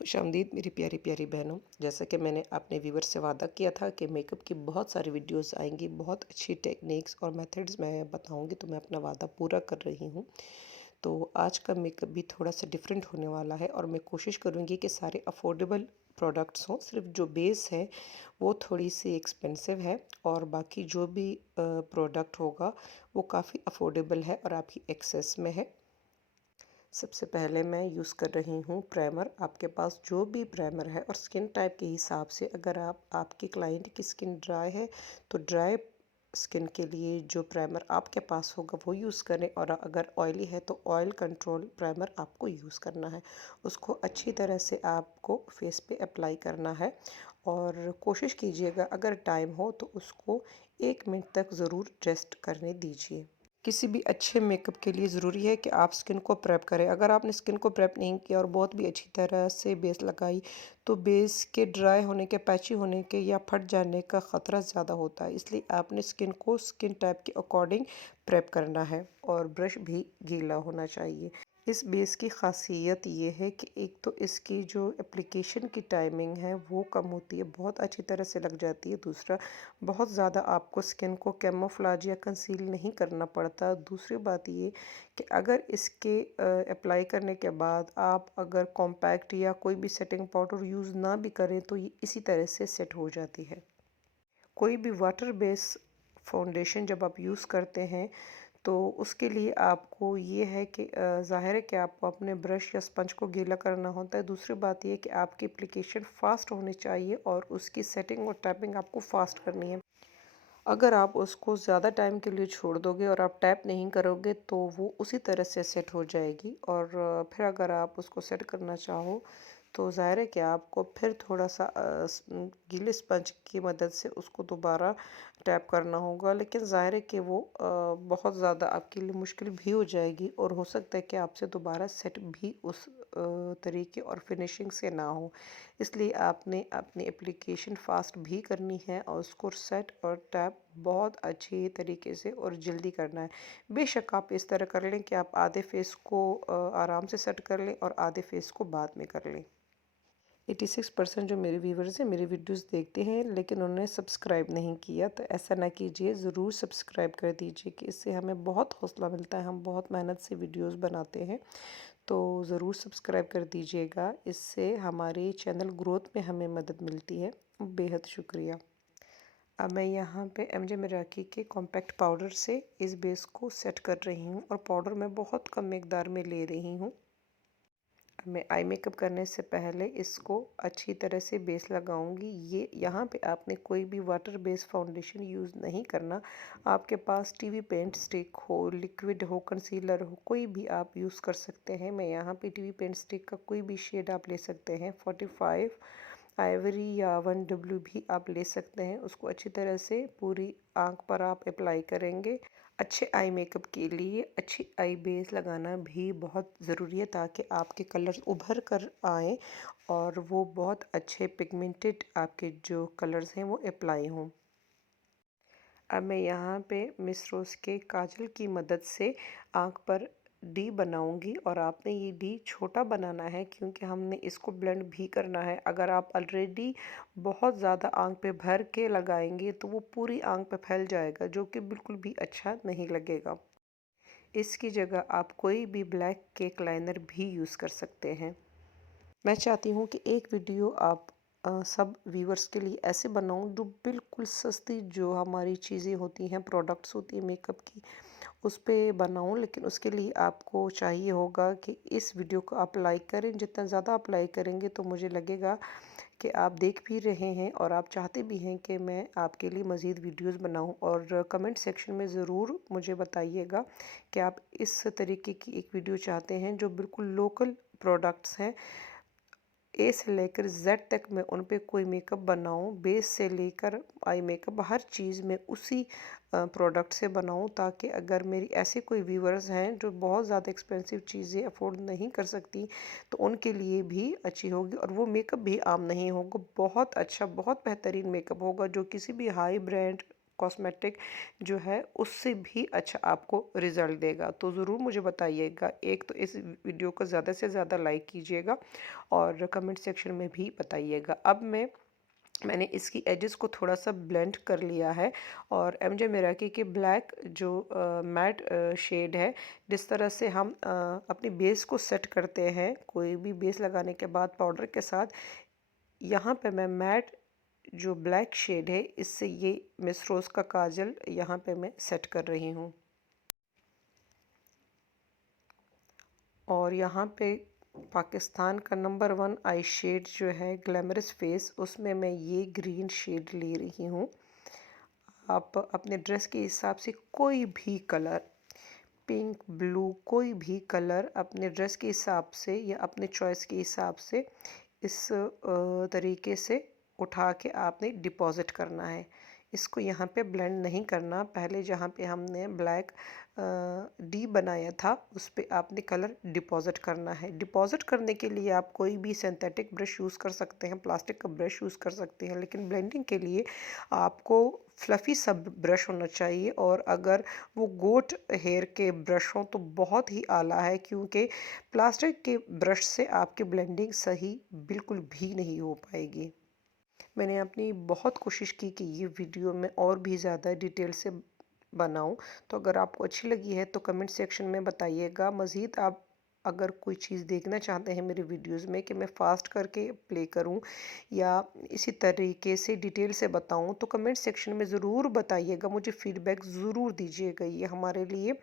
खुशामदीद मेरी प्यारी प्यारी बहनों। जैसा कि मैंने अपने व्यूवर से वादा किया था कि मेकअप की बहुत सारी वीडियोस आएंगी, बहुत अच्छी टेक्निक्स और मेथड्स मैं बताऊंगी, तो मैं अपना वादा पूरा कर रही हूं। तो आज का मेकअप भी थोड़ा सा डिफरेंट होने वाला है और मैं कोशिश करूंगी कि सारे अफोर्डेबल प्रोडक्ट्स हों। सिर्फ जो बेस है वो थोड़ी सी एक्सपेंसिव है और बाकी जो भी प्रोडक्ट होगा वो काफ़ी अफोर्डेबल है और आपकी एक्सेस में है। सबसे पहले मैं यूज़ कर रही हूँ प्राइमर। आपके पास जो भी प्राइमर है और स्किन टाइप के हिसाब से, अगर आपके क्लाइंट की स्किन ड्राई है तो ड्राई स्किन के लिए जो प्राइमर आपके पास होगा वो यूज़ करें, और अगर ऑयली है तो ऑयल कंट्रोल प्राइमर आपको यूज़ करना है। उसको अच्छी तरह से आपको फेस पे अप्लाई करना है और कोशिश कीजिएगा अगर टाइम हो तो उसको 1 मिनट तक ज़रूर रेस्ट करने दीजिए। किसी भी अच्छे मेकअप के लिए ज़रूरी है कि आप स्किन को प्रेप करें। अगर आपने स्किन को प्रेप नहीं किया और बहुत भी अच्छी तरह से बेस लगाई तो बेस के ड्राई होने के, पैची होने के या फट जाने का ख़तरा ज़्यादा होता है। इसलिए आपने स्किन को स्किन टाइप के अकॉर्डिंग प्रेप करना है और ब्रश भी गीला होना चाहिए। इस बेस की ख़ासियत ये है कि एक तो इसकी जो एप्लीकेशन की टाइमिंग है वो कम होती है, बहुत अच्छी तरह से लग जाती है। दूसरा, बहुत ज़्यादा आपको स्किन को कैमोफ्लेज या कंसील नहीं करना पड़ता। दूसरी बात ये कि अगर इसके अप्लाई करने के बाद आप अगर कॉम्पैक्ट या कोई भी सेटिंग पाउडर यूज़ ना भी करें तो ये इसी तरह से सेट हो जाती है। कोई भी वाटर बेस फाउंडेशन जब आप यूज़ करते हैं तो उसके लिए आपको ये है कि ज़ाहिर है कि आपको अपने ब्रश या स्पंज को गीला करना होता है। दूसरी बात ये कि आपकी एप्लीकेशन फ़ास्ट होनी चाहिए और उसकी सेटिंग और टैपिंग आपको फ़ास्ट करनी है। अगर आप उसको ज़्यादा टाइम के लिए छोड़ दोगे और आप टैप नहीं करोगे तो वो उसी तरह से सेट हो जाएगी, और फिर अगर आप उसको सेट करना चाहो तो ज़ाहिर है कि आपको फिर थोड़ा सा गीले स्पंज की मदद से उसको दोबारा टैप करना होगा। लेकिन ज़ाहिर है कि वो बहुत ज़्यादा आपके लिए मुश्किल भी हो जाएगी और हो सकता है कि आपसे दोबारा सेट भी उस तरीके और फिनिशिंग से ना हो। इसलिए आपने अपनी एप्लीकेशन फ़ास्ट भी करनी है और उसको सेट और टैप बहुत अच्छी तरीके से और जल्दी करना है। बेशक आप इस तरह कर लें कि आप आधे फेस को आराम से सेट कर लें और आधे फेस को बाद में कर लें। 86% जो मेरे व्यूवर्स हैं मेरी वीडियोस देखते हैं लेकिन उन्होंने सब्सक्राइब नहीं किया, तो ऐसा ना कीजिए, ज़रूर सब्सक्राइब कर दीजिए कि इससे हमें बहुत हौसला मिलता है। हम बहुत मेहनत से वीडियोस बनाते हैं, तो ज़रूर सब्सक्राइब कर दीजिएगा। इससे हमारे चैनल ग्रोथ में हमें मदद मिलती है। बेहद शुक्रिया। अब मैं यहाँ पे एमजे मिराकी के कॉम्पैक्ट पाउडर से इस बेस को सेट कर रही हूँ और पाउडर मैं बहुत कम मिकदार में ले रही हूँ। मैं आई मेकअप करने से पहले इसको अच्छी तरह से बेस लगाऊंगी। ये यहाँ पे आपने कोई भी वाटर बेस फाउंडेशन यूज़ नहीं करना। आपके पास टीवी पेंट स्टिक हो, लिक्विड हो, कंसीलर हो, कोई भी आप यूज़ कर सकते हैं। मैं यहाँ पे टीवी पेंट स्टिक का कोई भी शेड आप ले सकते हैं। 45 आइवरी या 1W भी आप ले सकते हैं। उसको अच्छी तरह से पूरी आँख पर आप अप्लाई करेंगे। अच्छे आई मेकअप के लिए अच्छी आई बेस लगाना भी बहुत ज़रूरी है ताकि आपके कलर्स उभर कर आएँ और वो बहुत अच्छे पिगमेंटेड आपके जो कलर्स हैं वो अप्लाई हों। अब मैं यहाँ पे मिस रोज़ के काजल की मदद से आँख पर डी बनाऊंगी, और आपने ये डी छोटा बनाना है क्योंकि हमने इसको ब्लेंड भी करना है। अगर आप ऑलरेडी बहुत ज़्यादा आँख पे भर के लगाएंगे तो वो पूरी आँख पे फैल जाएगा, जो कि बिल्कुल भी अच्छा नहीं लगेगा। इसकी जगह आप कोई भी ब्लैक केक लाइनर भी यूज़ कर सकते हैं। मैं चाहती हूँ कि एक वीडियो आप सब व्यूवर्स के लिए ऐसे बनाऊँ जो बिल्कुल सस्ती जो हमारी चीज़ें होती हैं, प्रोडक्ट्स होती हैं मेकअप की, उस पे बनाऊँ। लेकिन उसके लिए आपको चाहिए होगा कि इस वीडियो को आप लाइक करें। जितना ज़्यादा आप लाइक करेंगे तो मुझे लगेगा कि आप देख भी रहे हैं और आप चाहते भी हैं कि मैं आपके लिए मज़ीद वीडियोस बनाऊं। और कमेंट सेक्शन में ज़रूर मुझे बताइएगा कि आप इस तरीके की एक वीडियो चाहते हैं जो बिल्कुल लोकल प्रोडक्ट्स हैं, ए से लेकर जेड तक मैं उन पे कोई मेकअप बनाऊं। बेस से लेकर आई मेकअप हर चीज़ में उसी प्रोडक्ट से बनाऊं, ताकि अगर मेरी ऐसे कोई व्यूवर्स हैं जो बहुत ज़्यादा एक्सपेंसिव चीज़ें अफोर्ड नहीं कर सकती तो उनके लिए भी अच्छी होगी। और वो मेकअप भी आम नहीं होगा, बहुत अच्छा, बहुत बेहतरीन मेकअप होगा जो किसी भी हाई ब्रांड कॉस्मेटिक जो है उससे भी अच्छा आपको रिज़ल्ट देगा। तो ज़रूर मुझे बताइएगा। एक तो इस वीडियो को ज़्यादा से ज़्यादा लाइक कीजिएगा और कमेंट सेक्शन में भी बताइएगा। अब मैंने इसकी एजेस को थोड़ा सा ब्लेंड कर लिया है और एमजे मिराकी के ब्लैक जो मैट शेड है, जिस तरह से हम अपनी बेस को सेट करते हैं कोई भी बेस लगाने के बाद पाउडर के साथ, यहाँ पे मैं मैट जो ब्लैक शेड है इससे ये मिस रोज़ का काजल यहाँ पे मैं सेट कर रही हूँ। और यहाँ पे पाकिस्तान का नंबर 1 आई शेड जो है ग्लैमरस फेस, उसमें मैं ये ग्रीन शेड ले रही हूँ। आप अपने ड्रेस के हिसाब से कोई भी कलर, पिंक, ब्लू, कोई भी कलर अपने ड्रेस के हिसाब से या अपने चॉइस के हिसाब से इस तरीके से उठा के आपने डिपॉज़िट करना है। इसको यहाँ पे ब्लेंड नहीं करना। पहले जहाँ पे हमने ब्लैक डी बनाया था उस पे आपने कलर डिपॉज़िट करना है। डिपॉज़िट करने के लिए आप कोई भी सिंथेटिक ब्रश यूज़ कर सकते हैं, प्लास्टिक का ब्रश यूज़ कर सकते हैं, लेकिन ब्लेंडिंग के लिए आपको फ्लफ़ी सा ब्रश होना चाहिए। और अगर वो गोट हेयर के ब्रश हों तो बहुत ही आला है, क्योंकि प्लास्टिक के ब्रश से आपकी ब्लेंडिंग सही बिल्कुल भी नहीं हो पाएगी। मैंने अपनी बहुत कोशिश की कि ये वीडियो मैं और भी ज़्यादा डिटेल से बनाऊं, तो अगर आपको अच्छी लगी है तो कमेंट सेक्शन में बताइएगा। मज़ीद आप अगर कोई चीज़ देखना चाहते हैं मेरे वीडियोस में कि मैं फ़ास्ट करके प्ले करूं या इसी तरीके से डिटेल से बताऊं, तो कमेंट सेक्शन में ज़रूर बताइएगा, मुझे फ़ीडबैक ज़रूर दीजिएगा। ये हमारे लिए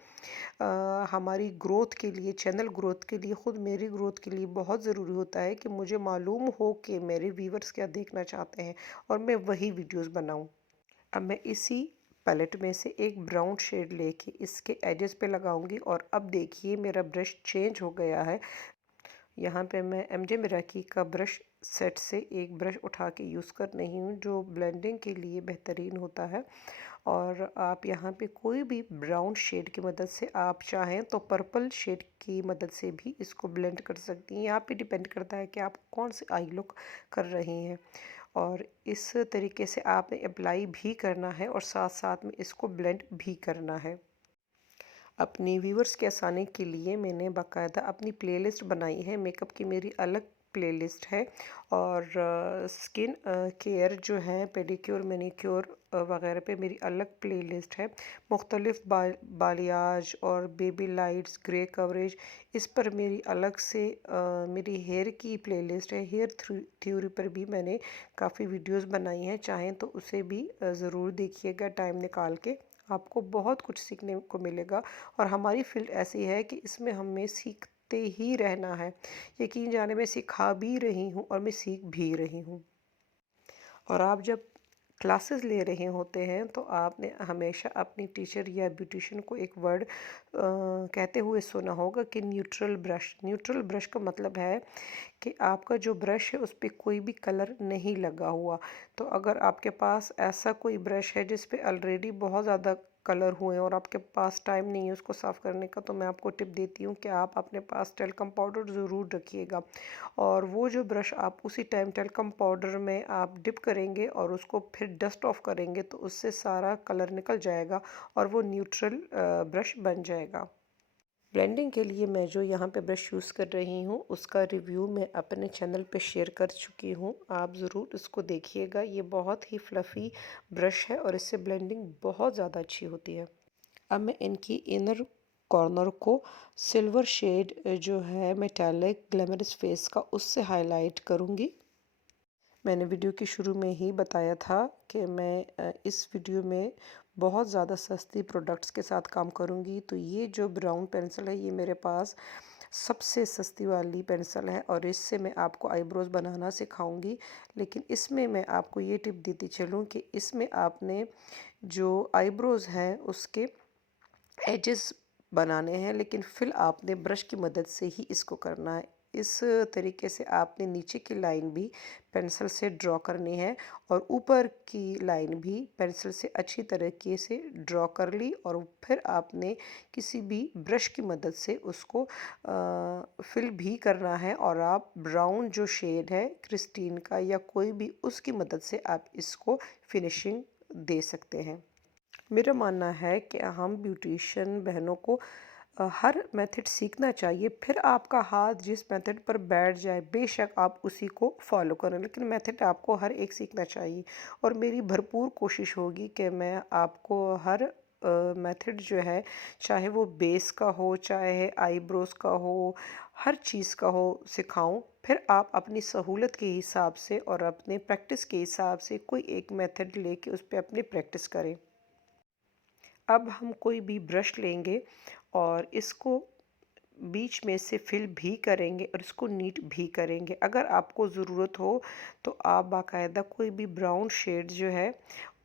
हमारी ग्रोथ के लिए, चैनल ग्रोथ के लिए, ख़ुद मेरी ग्रोथ के लिए बहुत ज़रूरी होता है कि मुझे मालूम हो कि मेरे व्यूवर्स क्या देखना चाहते हैं और मैं वही वीडियोस बनाऊं। अब मैं इसी पैलेट में से एक ब्राउन शेड लेके इसके एजेस पे लगाऊंगी और अब देखिए मेरा ब्रश चेंज हो गया है। यहाँ पे मैं एमजे मिराकी का ब्रश सेट से एक ब्रश उठा के यूज़ कर रही हूँ जो ब्लेंडिंग के लिए बेहतरीन होता है। और आप यहाँ पे कोई भी ब्राउन शेड की मदद से, आप चाहें तो पर्पल शेड की मदद से भी इसको ब्लेंड कर सकती हैं। यहाँ पे डिपेंड करता है कि आप कौन सी आई लुक कर रही हैं। और इस तरीके से आपने अप्लाई भी करना है और साथ साथ में इसको ब्लेंड भी करना है। अपनी व्यूवर्स के आसानी के लिए मैंने बाकायदा अपनी प्लेलिस्ट बनाई है। मेकअप की मेरी अलग प्लेलिस्ट है और स्किन केयर जो है, पेडिक्योर, मैनीक्योर वगैरह पे मेरी अलग प्लेलिस्ट है। मुख्तलिफ बालियाज और बेबी लाइट्स, ग्रे कवरेज, इस पर मेरी अलग से मेरी हेयर की प्लेलिस्ट है। हेयर थ्योरी पर भी मैंने काफ़ी वीडियोस बनाई हैं, चाहें तो उसे भी ज़रूर देखिएगा टाइम निकाल के। आपको बहुत कुछ सीखने को मिलेगा और हमारी फील्ड ऐसी है कि इसमें हमें सीखते ही रहना है। यकीन जाने मैं सिखा भी रही हूँ और मैं सीख भी रही हूँ। और आप जब क्लासेस ले रहे होते हैं तो आपने हमेशा अपनी टीचर या ब्यूटिशियन को एक वर्ड कहते हुए सुना होगा कि न्यूट्रल ब्रश। न्यूट्रल ब्रश का मतलब है कि आपका जो ब्रश है उस पे कोई भी कलर नहीं लगा हुआ। तो अगर आपके पास ऐसा कोई ब्रश है जिस पे ऑलरेडी बहुत ज़्यादा कलर हुए हैं और आपके पास टाइम नहीं है उसको साफ़ करने का, तो मैं आपको टिप देती हूँ कि आप अपने पास टेल्कम पाउडर ज़रूर रखिएगा। और वो जो ब्रश आप उसी टाइम टेल्कम पाउडर में आप डिप करेंगे और उसको फिर डस्ट ऑफ करेंगे तो उससे सारा कलर निकल जाएगा और वो न्यूट्रल ब्रश बन जाएगा। ब्लेंडिंग के लिए मैं जो यहाँ पे ब्रश यूज़ कर रही हूँ उसका रिव्यू मैं अपने चैनल पे शेयर कर चुकी हूँ, आप ज़रूर इसको देखिएगा। ये बहुत ही फ्लफ़ी ब्रश है और इससे ब्लेंडिंग बहुत ज़्यादा अच्छी होती है। अब मैं इनकी इनर कॉर्नर को सिल्वर शेड जो है मेटालिक ग्लैमरस फेस का, उससे हाईलाइट करूँगी। मैंने वीडियो के शुरू में ही बताया था कि मैं इस वीडियो में बहुत ज़्यादा सस्ती प्रोडक्ट्स के साथ काम करूँगी। तो ये जो ब्राउन पेंसिल है ये मेरे पास सबसे सस्ती वाली पेंसिल है और इससे मैं आपको आईब्रोज़ बनाना सिखाऊंगी। लेकिन इसमें मैं आपको ये टिप देती चलूँ कि इसमें आपने जो आईब्रोज़ हैं उसके एजेस बनाने हैं, लेकिन फिर आपने ब्रश की मदद से ही इसको करना है। इस तरीके से आपने नीचे की लाइन भी पेंसिल से ड्रॉ करनी है और ऊपर की लाइन भी पेंसिल से अच्छी तरीके से ड्रॉ कर ली और फिर आपने किसी भी ब्रश की मदद से उसको फिल भी करना है। और आप ब्राउन जो शेड है क्रिस्टीन का या कोई भी, उसकी मदद से आप इसको फिनिशिंग दे सकते हैं। मेरा मानना है कि हम ब्यूटिशियन बहनों को हर मेथड सीखना चाहिए। फिर आपका हाथ जिस मेथड पर बैठ जाए बेशक आप उसी को फॉलो करें, लेकिन मेथड आपको हर एक सीखना चाहिए। और मेरी भरपूर कोशिश होगी कि मैं आपको हर मेथड जो है, चाहे वो बेस का हो चाहे आईब्रोज का हो, हर चीज़ का हो, सिखाऊं। फिर आप अपनी सहूलत के हिसाब से और अपने प्रैक्टिस के हिसाब से कोई एक मेथड लेके उस पर अपनी प्रैक्टिस करें। अब हम कोई भी ब्रश लेंगे और इसको बीच में से फिल भी करेंगे और इसको नीट भी करेंगे। अगर आपको ज़रूरत हो तो आप बाकायदा कोई भी ब्राउन शेड जो है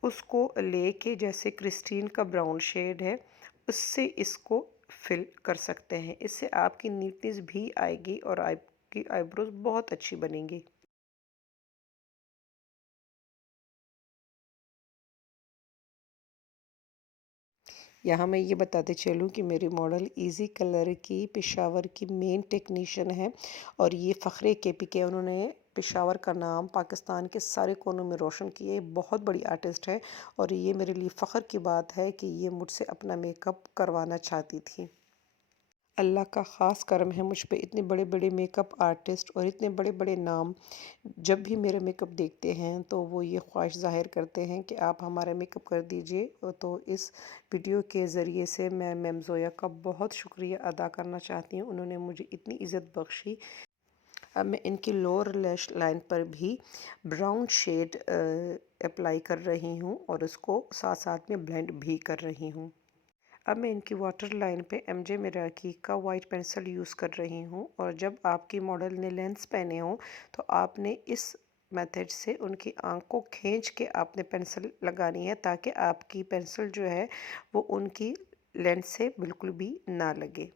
उसको लेके, जैसे क्रिस्टीन का ब्राउन शेड है, उससे इसको फिल कर सकते हैं। इससे आपकी नीटनेस भी आएगी और आपकी आईब्रोज बहुत अच्छी बनेंगी। यहाँ मैं ये बताते चलूँ कि मेरी मॉडल इजी कलर की पेशावर की मेन टेक्नीशियन है और ये फ़ख्रे केपीके, उन्होंने पेशावर का नाम पाकिस्तान के सारे कोनों में रोशन किए। बहुत बड़ी आर्टिस्ट है और ये मेरे लिए फ़ख्र की बात है कि ये मुझसे अपना मेकअप करवाना चाहती थी। अल्लाह का ख़ास करम है मुझ पे, इतने बड़े बड़े मेकअप आर्टिस्ट और इतने बड़े बड़े नाम जब भी मेरा मेकअप देखते हैं तो वो ये ख्वाहिश ज़ाहिर करते हैं कि आप हमारा मेकअप कर दीजिए। तो इस वीडियो के ज़रिए से मैं मैम ज़ोया का बहुत शुक्रिया अदा करना चाहती हूँ, उन्होंने मुझे इतनी इज़्ज़त बख्शी। अब मैं इनकी लोअर लैश लाइन पर भी ब्राउन शेड अप्लाई कर रही हूँ और उसको साथ साथ में ब्लेंड भी कर रही हूँ। अब मैं इनकी वाटर लाइन पे एमजे मिराकी का वाइट पेंसिल यूज़ कर रही हूँ। और जब आपकी मॉडल ने लेंस पहने हो तो आपने इस मेथड से उनकी आंख को खींच के आपने पेंसिल लगानी है, ताकि आपकी पेंसिल जो है वो उनकी लेंस से बिल्कुल भी ना लगे।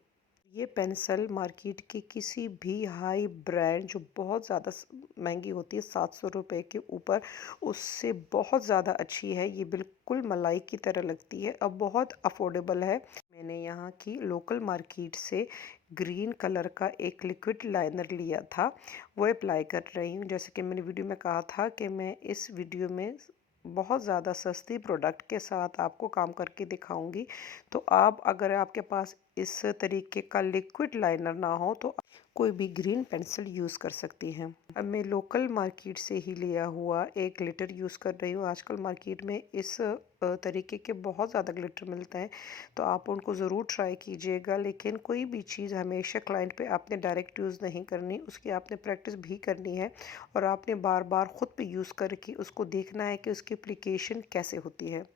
ये पेंसिल मार्केट की किसी भी हाई ब्रांड जो बहुत ज़्यादा महंगी होती है, 700 रुपये के ऊपर, उससे बहुत ज़्यादा अच्छी है। ये बिल्कुल मलाई की तरह लगती है, अब बहुत अफोर्डेबल है। मैंने यहाँ की लोकल मार्केट से ग्रीन कलर का एक लिक्विड लाइनर लिया था, वो अप्लाई कर रही हूँ। जैसे कि मैंने वीडियो में कहा था कि मैं इस वीडियो में बहुत ज़्यादा सस्ती प्रोडक्ट के साथ आपको काम करके दिखाऊंगी। तो आप, अगर आपके पास इस तरीके का लिक्विड लाइनर ना हो तो कोई भी ग्रीन पेंसिल यूज़ कर सकती हैं। अब मैं लोकल मार्केट से ही लिया हुआ एक ग्लिटर यूज़ कर रही हूँ। आजकल मार्केट में इस तरीके के बहुत ज़्यादा ग्लिटर मिलते हैं, तो आप उनको ज़रूर ट्राई कीजिएगा। लेकिन कोई भी चीज़ हमेशा क्लाइंट पे आपने डायरेक्ट यूज़ नहीं करनी, उसकी आपने प्रैक्टिस भी करनी है और आपने बार बार ख़ुद पे यूज़ करके उसको देखना है कि उसकी एप्लीकेशन कैसे होती है।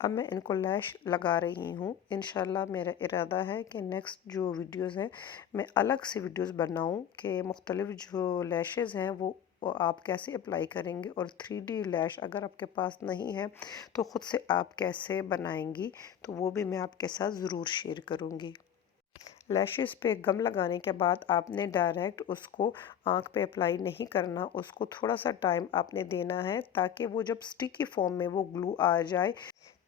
अब मैं इनको लैश लगा रही हूँ। इंशाल्लाह मेरा इरादा है कि नेक्स्ट जो वीडियोस हैं मैं अलग से वीडियोस बनाऊँ कि मुख्तलिफ जो लैशेज़ हैं वो आप कैसे अप्लाई करेंगे, और 3D लैश अगर आपके पास नहीं है तो ख़ुद से आप कैसे बनाएंगी, तो वो भी मैं आपके साथ ज़रूर शेयर करूँगी। लैशेस पे गम लगाने के बाद आपने डायरेक्ट उसको आँख पे अप्लाई नहीं करना, उसको थोड़ा सा टाइम आपने देना है ताकि वो जब स्टिकी फॉर्म में वो ग्लू आ जाए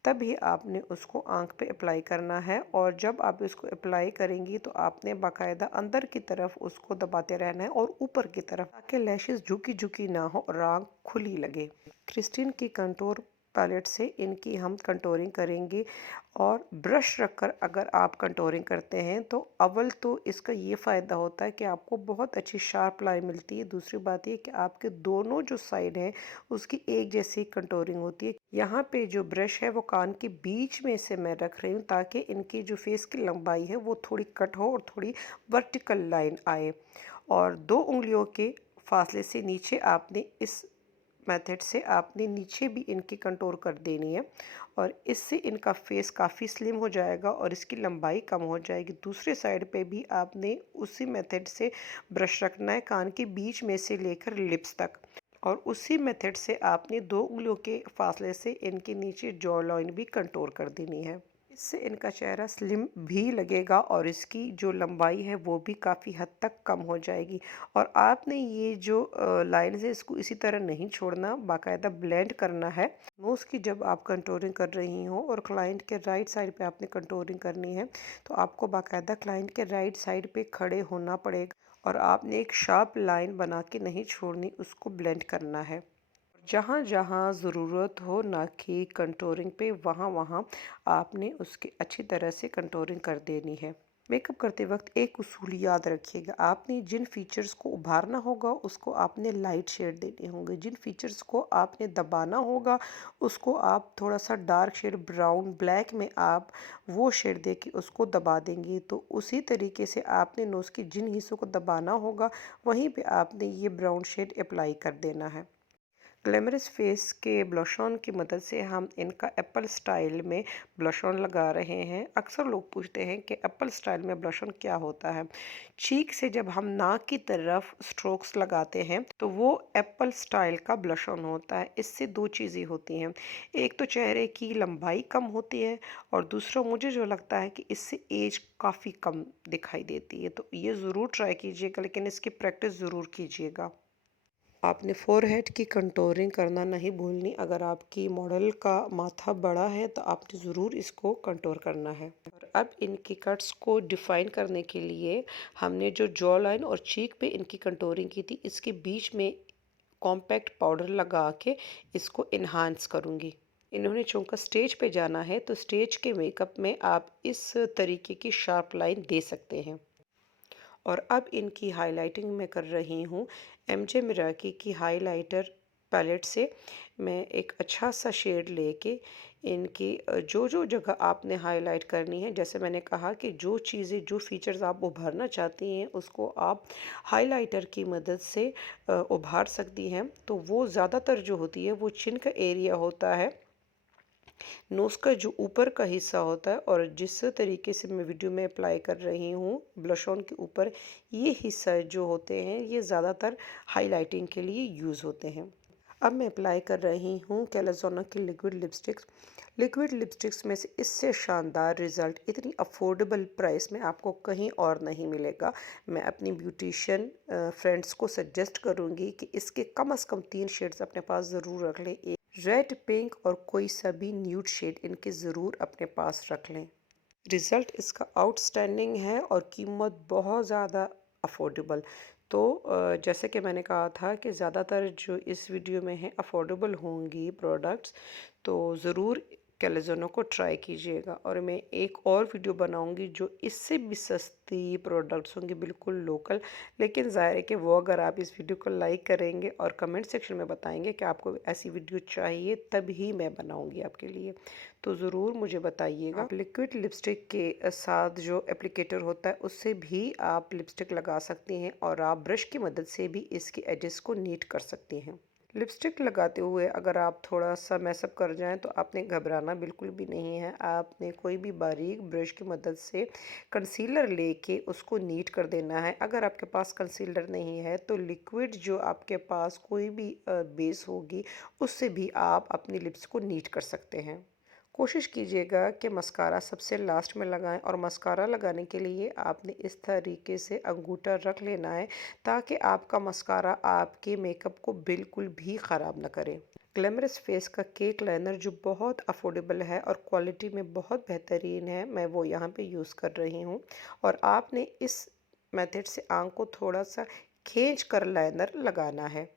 तभी आपने उसको आँख पे अप्लाई करना है। और जब आप इसको अप्लाई करेंगी तो आपने बाकायदा अंदर की तरफ उसको दबाते रहना है और ऊपर की तरफ, ताकि लैशेस झुकी झुकी ना हो और आँख खुली लगे। क्रिस्टीन की कंटूर पैलेट से इनकी हम कंटूरिंग करेंगे। और ब्रश रखकर अगर आप कंटूरिंग करते हैं तो अव्वल तो इसका ये फ़ायदा होता है कि आपको बहुत अच्छी शार्प लाइन मिलती है। दूसरी बात ये कि आपके दोनों जो साइड हैं उसकी एक जैसी कंटूरिंग होती है। यहाँ पे जो ब्रश है वो कान के बीच में से मैं रख रही हूँ ताकि इनकी जो फेस की लंबाई है वो थोड़ी कट हो और थोड़ी वर्टिकल लाइन आए। और 2 उंगलियों के फासले से नीचे आपने इस मेथड से आपने नीचे भी इनकी कंटूर कर देनी है और इससे इनका फेस काफ़ी स्लिम हो जाएगा और इसकी लंबाई कम हो जाएगी। दूसरे साइड पे भी आपने उसी मेथड से ब्रश रखना है कान के बीच में से लेकर लिप्स तक, और उसी मेथड से आपने 2 उंगलियों के फासले से इनके नीचे जॉ लाइन भी कंटूर कर देनी है। इससे इनका चेहरा स्लिम भी लगेगा और इसकी जो लंबाई है वो भी काफ़ी हद तक कम हो जाएगी। और आपने ये जो लाइन है इसको इसी तरह नहीं छोड़ना, बाकायदा ब्लेंड करना है। नोज़ की जब आप कंटूरिंग कर रही हो और क्लाइंट के राइट साइड पे आपने कंटूरिंग करनी है तो आपको बाकायदा क्लाइंट के राइट साइड पे खड़े होना पड़ेगा और आपने एक शार्प लाइन बना के नहीं छोड़नी, उसको ब्लेंड करना है। जहाँ-जहाँ ज़रूरत हो ना कि कंटूरिंग पे वहाँ-वहाँ आपने उसकी अच्छी तरह से कंटूरिंग कर देनी है। मेकअप करते वक़्त एक उसूल याद रखिएगा, आपने जिन फीचर्स को उभारना होगा उसको आपने लाइट शेड देने होंगे, जिन फीचर्स को आपने दबाना होगा उसको आप थोड़ा-सा डार्क शेड ब्राउन, ब्लैक में आप वो शेड दे के उसको दबा देंगे। तो उसी तरीके से आपने नोज़ के जिन हिस्सों को दबाना होगा वहीं पे आपने ये ब्राउन शेड अप्लाई कर देना है। ग्लैमरस फेस के ब्लश ऑन की मदद से हम इनका एप्पल स्टाइल में ब्लश ऑन लगा रहे हैं। अक्सर लोग पूछते हैं कि एप्पल स्टाइल में ब्लश ऑन क्या होता है। चीक से जब हम नाक की तरफ स्ट्रोक्स लगाते हैं तो वो एप्पल स्टाइल का ब्लश ऑन होता है। इससे दो चीज़ें होती हैं, एक तो चेहरे की लंबाई कम होती है और दूसरा मुझे जो लगता है कि इससे एज काफ़ी कम दिखाई देती है। तो ये ज़रूर ट्राई कीजिएगा, लेकिन इसकी प्रैक्टिस ज़रूर कीजिएगा। आपने फोरहेड की कंटूरिंग करना नहीं भूलनी। अगर आपकी मॉडल का माथा बड़ा है तो आपने ज़रूर इसको कंटूर करना है। और अब इनकी कट्स को डिफ़ाइन करने के लिए हमने जो जॉ लाइन और चीक पे इनकी कंटूरिंग की थी, इसके बीच में कॉम्पैक्ट पाउडर लगा के इसको इन्हांस करूँगी। इन्होंने चूँकि स्टेज पे जाना है तो स्टेज के मेकअप में आप इस तरीके की शार्प लाइन दे सकते हैं। और अब इनकी हाइलाइटिंग मैं कर रही हूँ एमजे मिराकी की हाइलाइटर पैलेट से। मैं एक अच्छा सा शेड लेके इनकी जो जो जगह आपने हाइलाइट करनी है, जैसे मैंने कहा कि जो चीज़ें जो फीचर्स आप उभारना चाहती हैं उसको आप हाइलाइटर की मदद से उभार सकती हैं। तो वो ज़्यादातर जो होती है वो चिन का एरिया होता है, नोज़ का जो ऊपर का हिस्सा होता है, और जिस तरीके से मैं वीडियो में अप्लाई कर रही हूँ ब्लश ऑन के ऊपर, ये हिस्सा जो होते हैं ये ज़्यादातर हाइलाइटिंग के लिए यूज़ होते हैं। अब मैं अप्लाई कर रही हूँ कैलाज़ोना की लिक्विड लिपस्टिक्स। लिक्विड लिपस्टिक्स में से इससे शानदार रिज़ल्ट इतनी अफोर्डेबल प्राइस में आपको कहीं और नहीं मिलेगा। मैं अपनी ब्यूटिशियन फ्रेंड्स को सजेस्ट करूँगी कि इसके कम से कम 3 शेड्स अपने पास ज़रूर रख लें। एक रेड, पिंक और कोई सा भी न्यूड शेड इनके ज़रूर अपने पास रख लें। रिज़ल्ट इसका आउटस्टैंडिंग है और कीमत बहुत ज़्यादा अफोर्डेबल। तो जैसे कि मैंने कहा था कि ज़्यादातर जो इस वीडियो में है अफोर्डेबल होंगी प्रोडक्ट्स, तो ज़रूर कैलेज़ोनो को ट्राई कीजिएगा। और मैं एक और वीडियो बनाऊंगी जो इससे भी सस्ती प्रोडक्ट्स होंगी, बिल्कुल लोकल। लेकिन ज़ाहिर है कि वो अगर आप इस वीडियो को लाइक करेंगे और कमेंट सेक्शन में बताएंगे कि आपको ऐसी वीडियो चाहिए, तभी मैं बनाऊंगी आपके लिए। तो ज़रूर मुझे बताइएगा। आप लिक्विड लिपस्टिक के साथ जो एप्लीकेटर होता है उससे भी आप लिपस्टिक लगा सकती हैं, और आप ब्रश की मदद से भी इसके एजेस को नीट कर सकती हैं। लिपस्टिक लगाते हुए अगर आप थोड़ा सा मैसअप कर जाएं तो आपने घबराना बिल्कुल भी नहीं है। आपने कोई भी बारीक ब्रश की मदद से कंसीलर लेके उसको नीट कर देना है। अगर आपके पास कंसीलर नहीं है तो लिक्विड जो आपके पास कोई भी बेस होगी उससे भी आप अपनी लिप्स को नीट कर सकते हैं। कोशिश कीजिएगा कि मस्कारा सबसे लास्ट में लगाएं, और मस्कारा लगाने के लिए आपने इस तरीके से अंगूठा रख लेना है ताकि आपका मस्कारा आपके मेकअप को बिल्कुल भी ख़राब ना करे। ग्लैमरस फेस का केक लाइनर जो बहुत अफोर्डेबल है और क्वालिटी में बहुत बेहतरीन है, मैं वो यहाँ पे यूज़ कर रही हूँ। और आपने इस मेथड से आंख को थोड़ा सा खींच कर लाइनर लगाना है।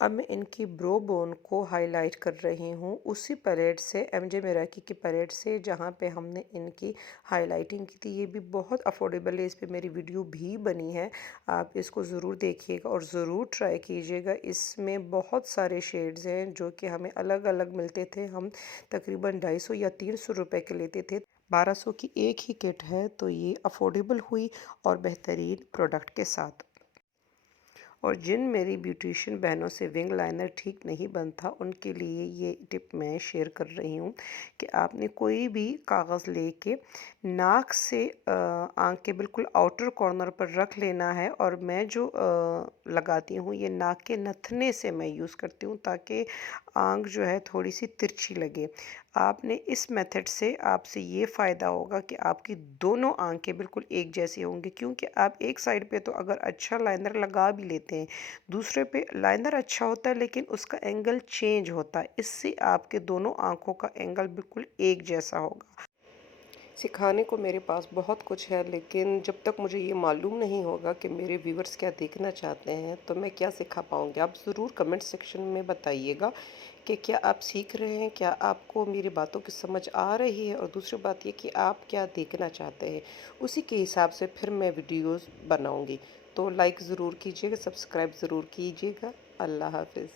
अब मैं इनकी ब्रो बोन को हाईलाइट कर रही हूँ उसी पैलेट से, एमजे मिराकी की पैलेट से, जहाँ पे हमने इनकी हाईलाइटिंग की थी। ये भी बहुत अफोर्डेबल है, इस पे मेरी वीडियो भी बनी है। आप इसको ज़रूर देखिएगा और ज़रूर ट्राई कीजिएगा। इसमें बहुत सारे शेड्स हैं जो कि हमें अलग अलग मिलते थे। हम तकरीबन 250 या 300 रुपए के लेते थे। 1200 की एक ही किट है, तो ये अफोर्डेबल हुई और बेहतरीन प्रोडक्ट के साथ। और जिन मेरी ब्यूटिशियन बहनों से विंग लाइनर ठीक नहीं बनता उनके लिए ये टिप मैं शेयर कर रही हूँ कि आपने कोई भी कागज़ लेके नाक से आँख के बिल्कुल आउटर कॉर्नर पर रख लेना है। और मैं जो लगाती हूँ ये नाक के नथने से मैं यूज़ करती हूँ ताकि आँख जो है थोड़ी सी तिरछी लगे। आपने इस मेथड से आपसे ये फ़ायदा होगा कि आपकी दोनों आंखें बिल्कुल एक जैसी होंगी, क्योंकि आप एक साइड पे तो अगर अच्छा लाइनर लगा भी लेते हैं, दूसरे पे लाइनर अच्छा होता है लेकिन उसका एंगल चेंज होता है। इससे आपके दोनों आंखों का एंगल बिल्कुल एक जैसा होगा। सिखाने को मेरे पास बहुत कुछ है, लेकिन जब तक मुझे ये मालूम नहीं होगा कि मेरे व्यूअर्स क्या देखना चाहते हैं, तो मैं क्या सिखा पाऊँगी। आप ज़रूर कमेंट सेक्शन में बताइएगा कि क्या आप सीख रहे हैं, क्या आपको मेरी बातों की समझ आ रही है और दूसरी बात ये कि आप क्या देखना चाहते हैं। उसी के हिसाब से फिर मैं वीडियोज़ बनाऊँगी। तो लाइक ज़रूर कीजिएगा, सब्सक्राइब ज़रूर कीजिएगा। अल्लाह हाफ़िज़।